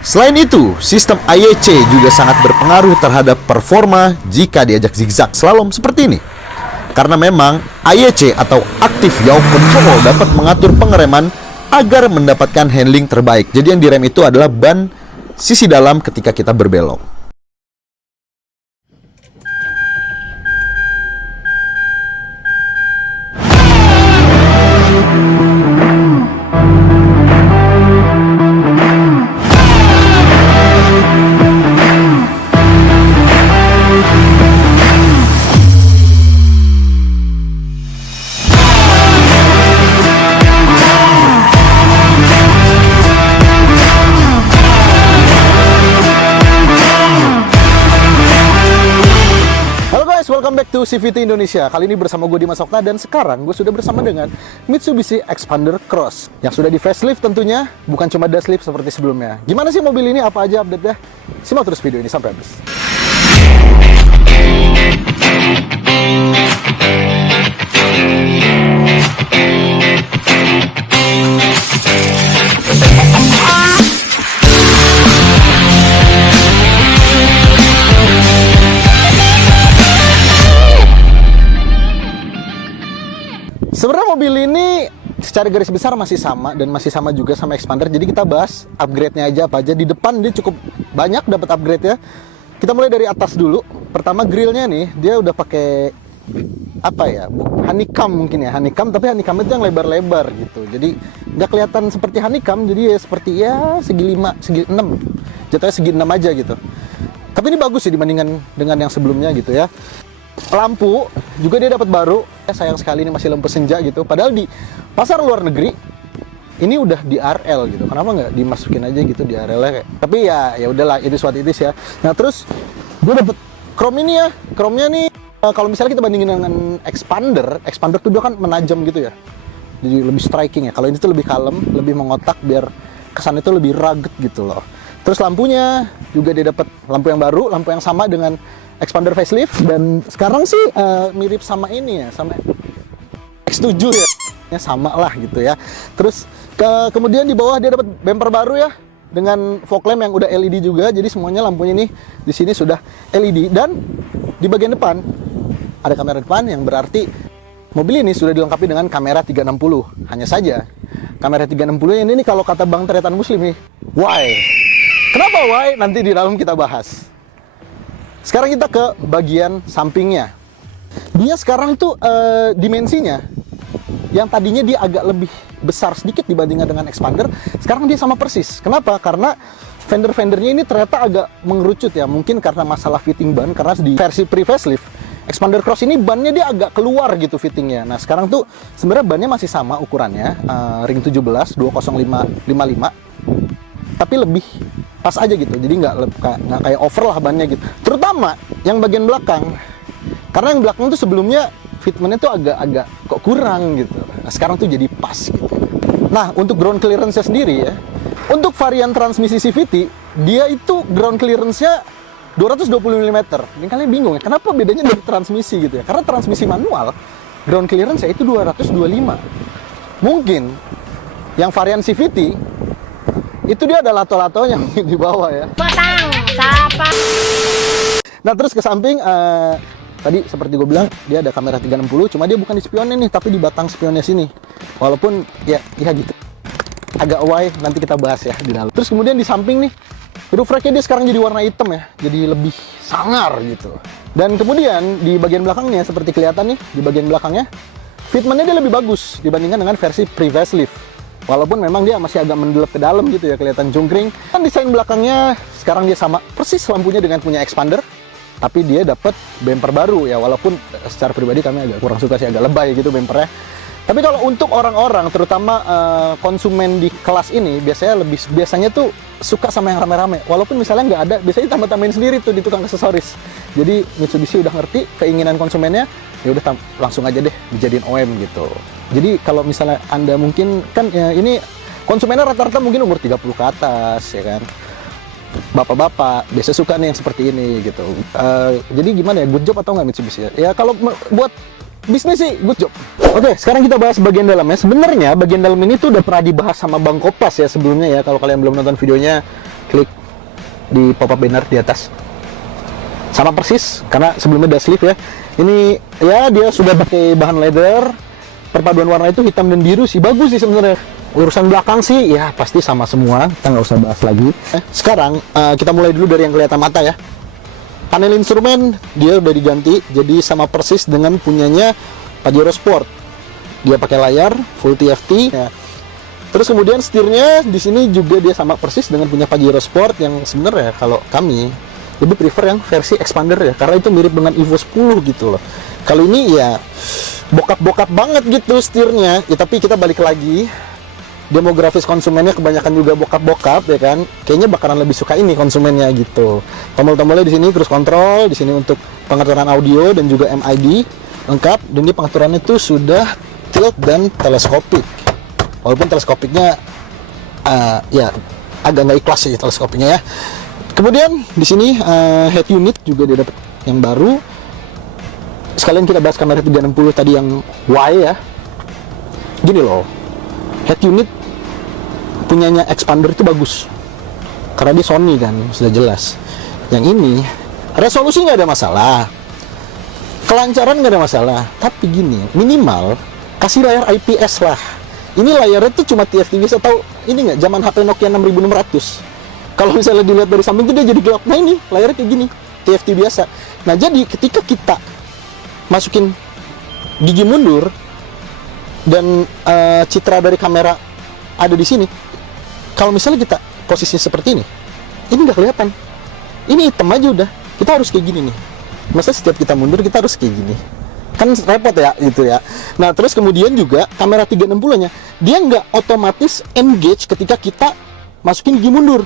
Selain itu, sistem IEC juga sangat berpengaruh terhadap performa jika diajak zigzag slalom seperti ini. Karena memang IEC atau Active Yaw Control dapat mengatur pengereman agar mendapatkan handling terbaik. Jadi yang direm itu adalah ban sisi dalam ketika kita berbelok. Welcome back to CVT Indonesia. Kali ini bersama gue Dimas Okta dan sekarang gue sudah bersama dengan Mitsubishi Xpander Cross yang sudah di facelift tentunya, bukan cuma dashlift seperti sebelumnya. Gimana sih mobil ini? Apa aja update-nya? Simak terus video ini sampai habis. Sebenarnya mobil ini secara garis besar masih sama dan masih sama juga sama Xpander. Jadi kita bahas upgrade-nya aja apa aja. Di depan dia cukup banyak dapat upgrade ya. Kita mulai dari atas dulu. Pertama grillnya nih, dia udah pakai apa ya? Honeycomb mungkin ya, honeycomb, tapi honeycomb itu yang lebar-lebar gitu. Jadi nggak kelihatan seperti honeycomb, jadi ya seperti ya segi 5, segi 6. Jatuhnya segi 6 aja gitu. Tapi ini bagus sih dibandingkan dengan yang sebelumnya gitu ya. Lampu juga dia dapat baru. Sayang sekali ini masih lampu senja gitu. Padahal di pasar luar negeri ini udah di RL gitu. Kenapa nggak dimasukin aja gitu di RL-nya kayak. Tapi ya udahlah, itu suatu itu ya. Nah, terus gue dapet chrome ini ya. Chrome-nya nih kalau misalnya kita bandingin dengan Xpander tuh dia kan menajam gitu ya. Jadi lebih striking ya. Kalau ini tuh lebih kalem, lebih mengotak biar kesan itu lebih rugged gitu loh. Terus lampunya juga dia dapat lampu yang baru, lampu yang sama dengan Xpander facelift, dan sekarang sih mirip sama ini ya, sama X7 ya, sama lah gitu ya. Terus kemudian di bawah dia dapat bumper baru ya, dengan fog lamp yang udah LED juga, jadi semuanya lampunya nih di sini sudah LED, dan di bagian depan ada kamera depan yang berarti mobil ini sudah dilengkapi dengan kamera 360. Hanya saja kamera 360 ini kalau kata Bang Tretan Muslim nih, why? Kenapa why? Nanti di dalam kita bahas. Sekarang kita ke bagian sampingnya. Dia sekarang tuh dimensinya yang tadinya dia agak lebih besar sedikit dibandingkan dengan Xpander, sekarang dia sama persis. Kenapa? Karena fender-fendernya ini ternyata agak mengerucut ya. Mungkin karena masalah fitting ban, karena di versi pre-facelift Xpander Cross ini bannya dia agak keluar gitu fittingnya. Nah, sekarang tuh sebenarnya bannya masih sama ukurannya, ring 17 205/55, tapi lebih pas aja gitu, jadi nggak kayak over lah bannya gitu. Terutama yang bagian belakang, karena yang belakang tuh sebelumnya fitmentnya tuh agak kok kurang gitu. Nah, sekarang tuh jadi pas gitu. Nah, untuk ground clearance-nya sendiri ya, untuk varian transmisi CVT dia itu ground clearance-nya 220 mm. Ini kalian bingung ya, kenapa bedanya dari transmisi gitu ya? Karena transmisi manual ground clearance-nya itu 225. Mungkin yang varian CVT itu dia ada lato-latonya di bawah ya. Potang, siapa? Nah, terus ke samping tadi seperti gue bilang dia ada kamera 360, cuma dia bukan di spionnya nih, tapi di batang spionnya sini. Walaupun ya gitu. Agak wide, nanti kita bahas ya di dalam. Terus kemudian di samping nih, roof rack-nya dia sekarang jadi warna hitam ya. Jadi lebih sangar gitu. Dan kemudian di bagian belakangnya seperti kelihatan nih, di bagian belakangnya fitment-nya dia lebih bagus dibandingkan dengan versi pre-facelift. Walaupun memang dia masih agak mendelep ke dalam gitu ya, kelihatan jungkring. Kan desain belakangnya sekarang dia sama persis lampunya dengan punya Xpander, tapi dia dapat bumper baru ya. Walaupun secara pribadi kami agak kurang suka sih, agak lebay gitu bumpernya. Tapi kalau untuk orang-orang terutama konsumen di kelas ini biasanya tuh suka sama yang rame-rame. Walaupun misalnya nggak ada, biasanya tambah-tambahin sendiri tuh di tukang aksesoris. Jadi Mitsubishi udah ngerti keinginan konsumennya, ya udah langsung aja deh dijadiin OM gitu. Jadi kalau misalnya Anda mungkin kan ya, ini konsumennya rata-rata mungkin umur 30 ke atas ya kan. Bapak-bapak biasa suka nih yang seperti ini gitu. Jadi gimana ya, good job atau nggak Mitsubishi ya? Ya kalau buat bisnis sih good job. Oke, sekarang kita bahas bagian dalamnya. Sebenarnya bagian dalam ini tuh udah pernah dibahas sama Bang Kopas ya sebelumnya ya. Kalau kalian belum nonton videonya, klik di pop up banner di atas. Sama persis karena sebelumnya ada sleeve ya. Ini ya dia sudah pakai bahan leather. Perpaduan warna itu hitam dan biru sih, bagus sih sebenarnya. Urusan belakang sih ya pasti sama semua, kita nggak usah bahas lagi. Sekarang kita mulai dulu dari yang kelihatan mata ya. Panel instrumen dia udah diganti jadi sama persis dengan punyanya Pajero Sport. Dia pakai layar full TFT ya. Terus kemudian setirnya di sini juga dia sama persis dengan punya Pajero Sport, yang sebenarnya kalau kami lebih prefer yang versi expander ya, karena itu mirip dengan Evo 10 gitu loh. Kalau ini ya bokap-bokap banget gitu setirnya ya, tapi kita balik lagi, demografis konsumennya kebanyakan juga bokap-bokap ya kan, kayaknya bakalan lebih suka ini konsumennya gitu. Tombol-tombolnya di sini cruise control, di sini untuk pengaturan audio dan juga MID lengkap, dan ini pengaturannya tuh sudah tilt dan teleskopik. Walaupun teleskopiknya ya agak nggak ikhlas sih teleskopiknya ya. Kemudian di sini head unit juga dia dapat yang baru. Sekalian kita bahas kamera 360 tadi yang Y ya. Gini loh, head unit punyanya expander itu bagus karena dia Sony kan, sudah jelas. Yang ini resolusi nggak ada masalah, kelancaran nggak ada masalah, tapi gini, minimal kasih layar IPS lah. Ini layarnya tuh cuma TFT biasa, tahu ini nggak, zaman HP Nokia 6600. Kalau misalnya dilihat dari samping tuh dia jadi gelap. Nah ini layarnya kayak gini, TFT biasa. Nah jadi ketika kita masukin gigi mundur dan citra dari kamera ada di sini, kalau misalnya kita posisinya seperti ini nggak kelihatan. Ini hitam aja udah. Kita harus kayak gini nih. Masa setiap kita mundur kita harus kayak gini? Kan repot ya gitu ya. Nah terus kemudian juga kamera 360-nya dia nggak otomatis engage ketika kita masukin gigi mundur.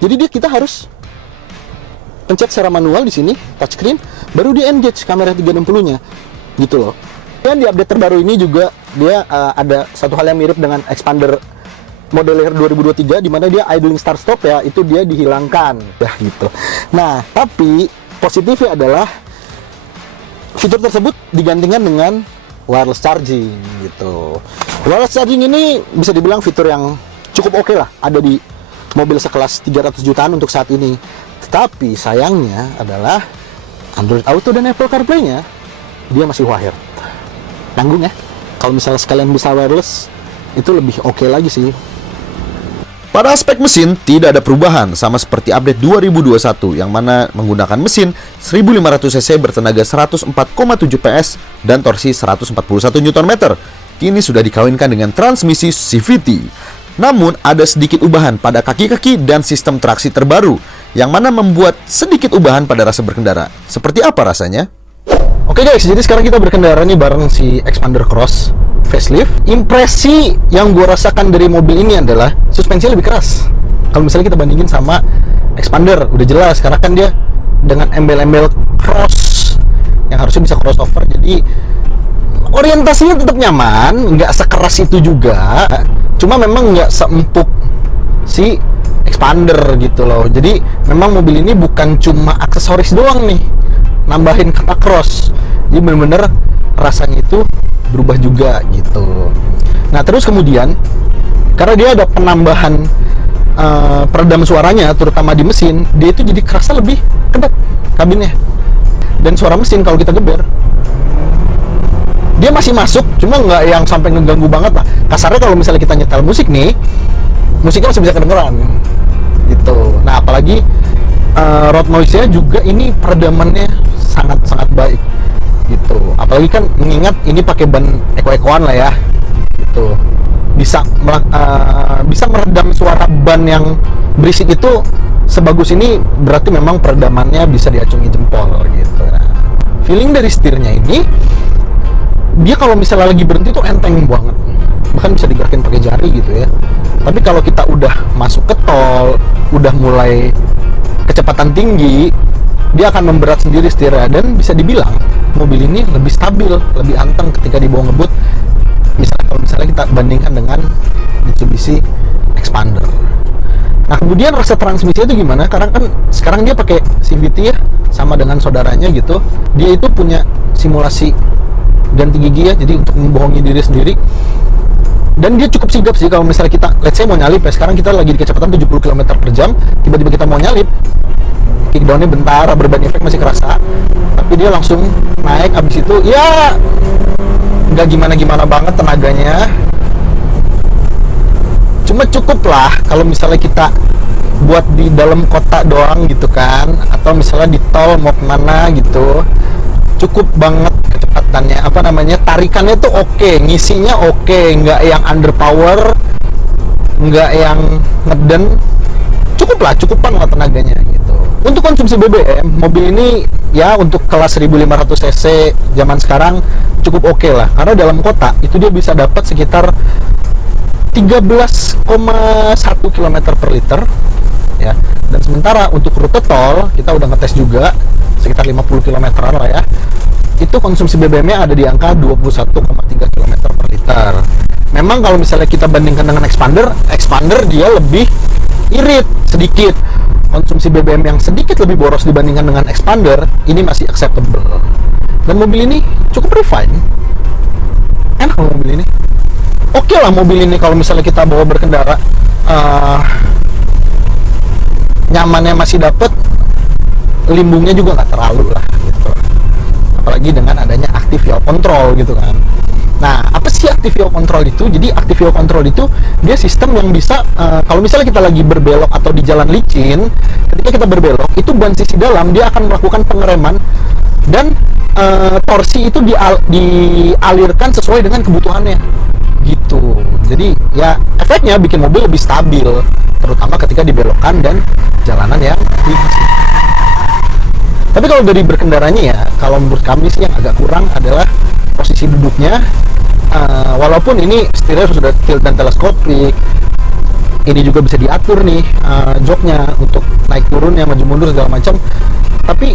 Jadi kita harus pencet secara manual di sini touchscreen, baru dia engage kamera 360-nya gitu loh. Dan di update terbaru ini juga dia ada satu hal yang mirip dengan expander model Air 2023, di mana dia idling start stop ya, itu dia dihilangkan ya gitu. Nah tapi positifnya adalah fitur tersebut digantikan dengan wireless charging gitu. Wireless charging ini bisa dibilang fitur yang cukup oke lah, ada di mobil sekelas 300 jutaan untuk saat ini. Tetapi sayangnya adalah Android Auto dan Apple CarPlay-nya dia masih wired. Tanggung ya. Kalau misalnya sekalian bisa wireless, itu lebih oke lagi sih. Pada aspek mesin, tidak ada perubahan sama seperti update 2021 yang mana menggunakan mesin 1500cc bertenaga 104,7 PS dan torsi 141 Nm. Kini sudah dikawinkan dengan transmisi CVT. Namun, ada sedikit ubahan pada kaki-kaki dan sistem traksi terbaru, yang mana membuat sedikit ubahan pada rasa berkendara. Seperti apa rasanya? Oke guys, jadi sekarang kita berkendara nih bareng si Expander Cross facelift. Impresi yang gue rasakan dari mobil ini adalah suspensinya lebih keras. Kalau misalnya kita bandingin sama Expander, udah jelas karena kan dia dengan embel-embel cross yang harusnya bisa crossover, jadi orientasinya tetap nyaman, nggak sekeras itu juga. Cuma memang nggak seempuk si Expander gitu loh. Jadi memang mobil ini bukan cuma aksesoris doang nih, nambahin kata cross. Jadi bener-bener rasanya itu berubah juga gitu. Nah terus kemudian karena dia ada penambahan peredam suaranya, terutama di mesin, dia itu jadi kerasa lebih kedap kabinnya. Dan suara mesin kalau kita geber, dia masih masuk, cuma nggak yang sampai ngeganggu banget lah. Kasarnya kalau misalnya kita nyetel musik nih, musiknya masih bisa kedengeran gitu. Nah apalagi road noise-nya juga ini peredamannya sangat-sangat baik gitu. Apalagi kan mengingat ini pakai ban eko-ekoan lah ya gitu. Bisa meredam suara ban yang berisik itu sebagus ini, berarti memang peredamannya bisa diacungi jempol gitu. Nah, feeling dari setirnya ini, dia kalau misalnya lagi berhenti tuh enteng banget, bahkan bisa digerakin pakai jari gitu ya. Tapi kalau kita udah masuk ke tol, udah mulai kecepatan tinggi, dia akan memberat sendiri setirnya. Dan bisa dibilang mobil ini lebih stabil, lebih anteng ketika dibawa ngebut. Kalau misalnya kita bandingkan dengan Mitsubishi Expander. Nah kemudian rasa transmisinya itu gimana? Karena kan sekarang dia pakai CVT ya, sama dengan saudaranya gitu. Dia itu punya simulasi ganti gigi ya, jadi untuk membohongi diri sendiri. Dan dia cukup sigap sih kalau misalnya kita, let's say mau nyalip ya, sekarang kita lagi di kecepatan 70 km per jam, tiba-tiba kita mau nyalip, kickdownnya bentar, rubber band effect masih kerasa, tapi dia langsung naik. Abis itu ya nggak gimana-gimana banget tenaganya, cuma cukup lah kalau misalnya kita buat di dalam kota doang gitu kan, atau misalnya di tol mau kemana gitu, cukup banget kecepatannya, apa namanya, tarikannya tuh oke, ngisinya oke, nggak yang underpower, nggak yang ngeden, cukupan lah tenaganya gitu. Untuk konsumsi BBM, mobil ini ya untuk kelas 1500 cc zaman sekarang cukup oke lah, karena dalam kota itu dia bisa dapat sekitar 13,1 km per liter ya. Dan sementara untuk rute tol kita udah ngetes juga sekitar 50 km lah ya, itu konsumsi BBM-nya ada di angka 21,3 km per liter. Memang kalau misalnya kita bandingkan dengan expander dia lebih irit sedikit, konsumsi BBM yang sedikit lebih boros dibandingkan dengan expander, ini masih acceptable. Dan mobil ini cukup refine, enak loh mobil ini. Oke lah mobil ini kalau misalnya kita bawa berkendara, nyamannya masih dapet, limbungnya juga nggak terlalu lah gitu. Apalagi dengan adanya active yaw control gitu kan. Nah, apa sih active yaw control itu? Jadi active yaw control itu dia sistem yang bisa kalau misalnya kita lagi berbelok atau di jalan licin, ketika kita berbelok itu ban sisi dalam dia akan melakukan pengereman dan torsi itu dialirkan sesuai dengan kebutuhannya gitu. Jadi ya efeknya bikin mobil lebih stabil, terutama ketika dibelokkan dan jalanan yang licin. Tapi kalau dari berkendaranya ya, kalau menurut kami sih yang agak kurang adalah posisi duduknya. Walaupun ini setirnya sudah tilt dan teleskopik, ini juga bisa diatur nih joknya untuk naik turunnya, maju mundur segala macam, tapi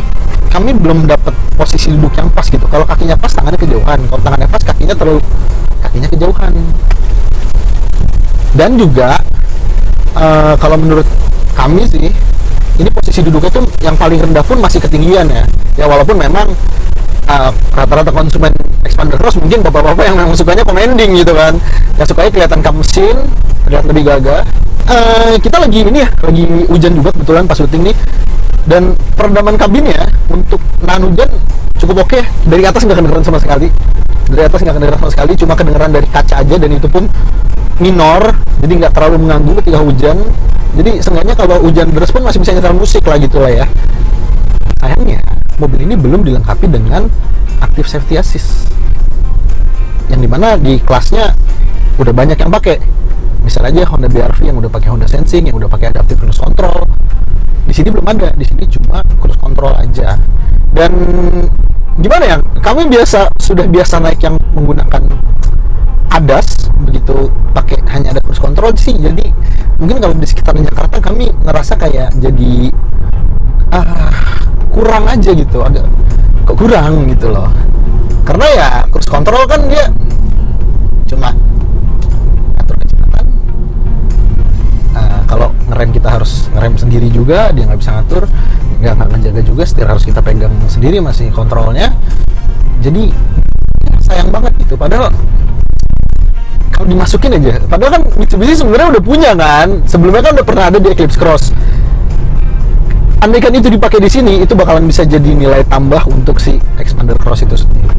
kami belum dapat posisi duduk yang pas gitu. Kalau kakinya pas, tangannya kejauhan. Kalau tangannya pas, kakinya kejauhan. Dan juga kalau menurut kami sih, ini posisi duduknya tuh yang paling rendah pun masih ketinggian ya. Ya walaupun memang rata-rata konsumen expander cross mungkin bapak-bapak yang memang sukanya commanding gitu kan, yang sukanya kelihatan kap mesin, terlihat lebih gagah. Kita lagi hujan juga kebetulan pas syuting nih, dan peredaman kabinnya untuk nahan hujan cukup oke. Dari atas nggak kedengeran sama sekali, cuma kedengeran dari kaca aja, dan itu pun minor, jadi nggak terlalu mengganggu ketika hujan. Jadi seenggaknya kalau hujan deras pun masih bisa nyetel musik lah gitu lah ya. Sayangnya mobil ini belum dilengkapi dengan active safety assist, yang dimana di kelasnya udah banyak yang pakai. Misalnya aja Honda BR-V yang udah pakai Honda Sensing, yang udah pakai adaptive cruise control. Di sini belum ada, di sini cuma cruise control aja. Dan gimana ya, kami sudah biasa naik yang menggunakan ADAS, begitu pakai hanya ada cruise control sih. Jadi mungkin kalau di sekitaran Jakarta kami ngerasa kayak jadi kurang aja gitu, agak kok kurang gitu loh. Karena ya cruise control kan dia cuma atur kecepatan. Kalau ngerem kita harus ngerem sendiri juga, dia nggak bisa ngatur, nggak ngejaga juga, setir harus kita pegang sendiri masih kontrolnya. Jadi sayang banget gitu. Padahal kalau dimasukin aja, padahal kan Mitsubishi sebenarnya udah punya kan, sebelumnya kan udah pernah ada di Eclipse Cross. Andaikan itu dipakai di sini, itu bakalan bisa jadi nilai tambah untuk si Expander Cross itu sendiri.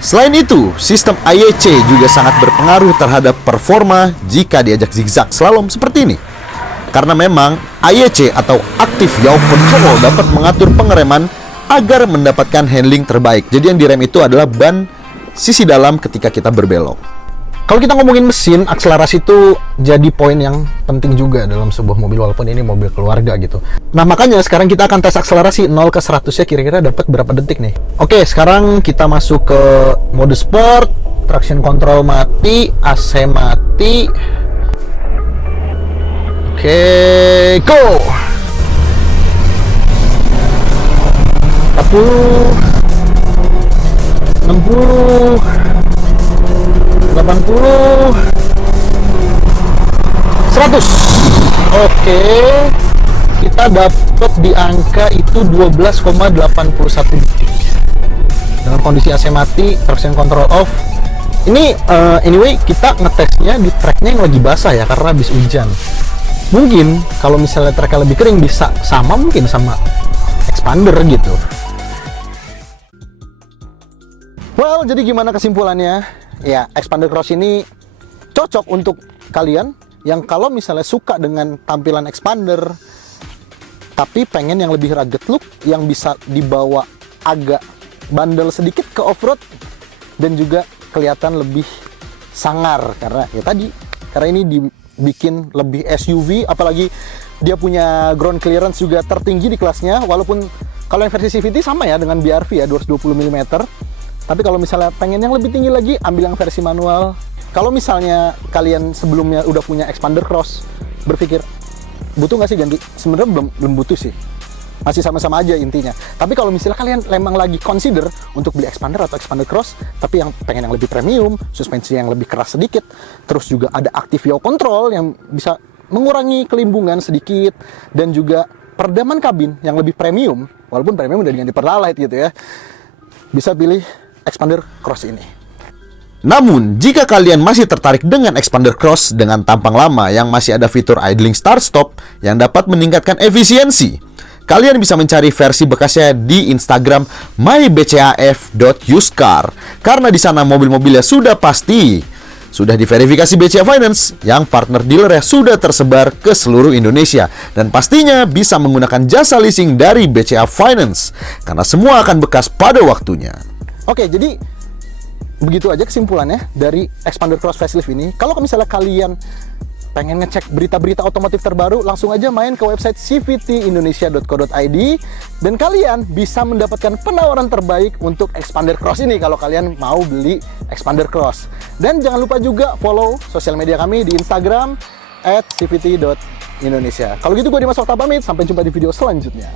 Selain itu, sistem AYC juga sangat berpengaruh terhadap performa jika diajak zigzag slalom seperti ini. Karena memang AYC atau Active Yaw Control dapat mengatur pengereman agar mendapatkan handling terbaik. Jadi yang direm itu adalah ban sisi dalam ketika kita berbelok. Kalau kita ngomongin mesin, akselerasi itu jadi poin yang penting juga dalam sebuah mobil, walaupun ini mobil keluarga gitu. Nah makanya sekarang kita akan tes akselerasi 0 ke 100-nya kira-kira dapat berapa detik nih. Oke, sekarang kita masuk ke mode sport, traction control mati, AC mati. Oke, go! 40 60 80 100. Oke, kita dapat di angka itu 12,81 detik dengan kondisi AC mati, traction control off, Ini anyway kita ngetesnya di tracknya yang lagi basah ya, karena habis hujan. Mungkin kalau misalnya tracknya lebih kering bisa sama mungkin sama expander gitu. Well, jadi gimana kesimpulannya? Ya, expander cross ini cocok untuk kalian yang kalau misalnya suka dengan tampilan expander tapi pengen yang lebih rugged look, yang bisa dibawa agak bandel sedikit ke off-road dan juga kelihatan lebih sangar karena ya tadi, karena ini dibikin lebih SUV, apalagi dia punya ground clearance juga tertinggi di kelasnya. Walaupun kalau yang versi CVT sama ya dengan BRV ya 220 mm, tapi kalau misalnya pengen yang lebih tinggi lagi ambil yang versi manual. Kalau misalnya kalian sebelumnya udah punya expander cross, berpikir butuh nggak sih ganti, sebenarnya belum butuh sih, masih sama-sama aja intinya. Tapi kalau misalnya kalian memang lagi consider untuk beli expander atau expander cross, tapi yang pengen yang lebih premium, suspensi yang lebih keras sedikit, terus juga ada active yaw control yang bisa mengurangi kelimbungan sedikit, dan juga peredaman kabin yang lebih premium, walaupun premium udah diganti Pertalite gitu ya, bisa pilih expander cross ini. Namun, jika kalian masih tertarik dengan expander cross dengan tampang lama yang masih ada fitur idling start stop yang dapat meningkatkan efisiensi, kalian bisa mencari versi bekasnya di Instagram mybcaf.usecar, karena di sana mobil-mobilnya sudah pasti sudah diverifikasi BCA Finance yang partner dealernya sudah tersebar ke seluruh Indonesia, dan pastinya bisa menggunakan jasa leasing dari BCA Finance karena semua akan bekas pada waktunya. Oke, jadi begitu aja kesimpulannya dari expander cross facelift ini. Kalau misalnya kalian pengen ngecek berita-berita otomotif terbaru, langsung aja main ke website cvtindonesia.co.id dan kalian bisa mendapatkan penawaran terbaik untuk expander cross ini kalau kalian mau beli expander cross. Dan jangan lupa juga follow sosial media kami di Instagram @cvt.indonesia. Kalau gitu gue Dimas Okta pamit, sampai jumpa di video selanjutnya.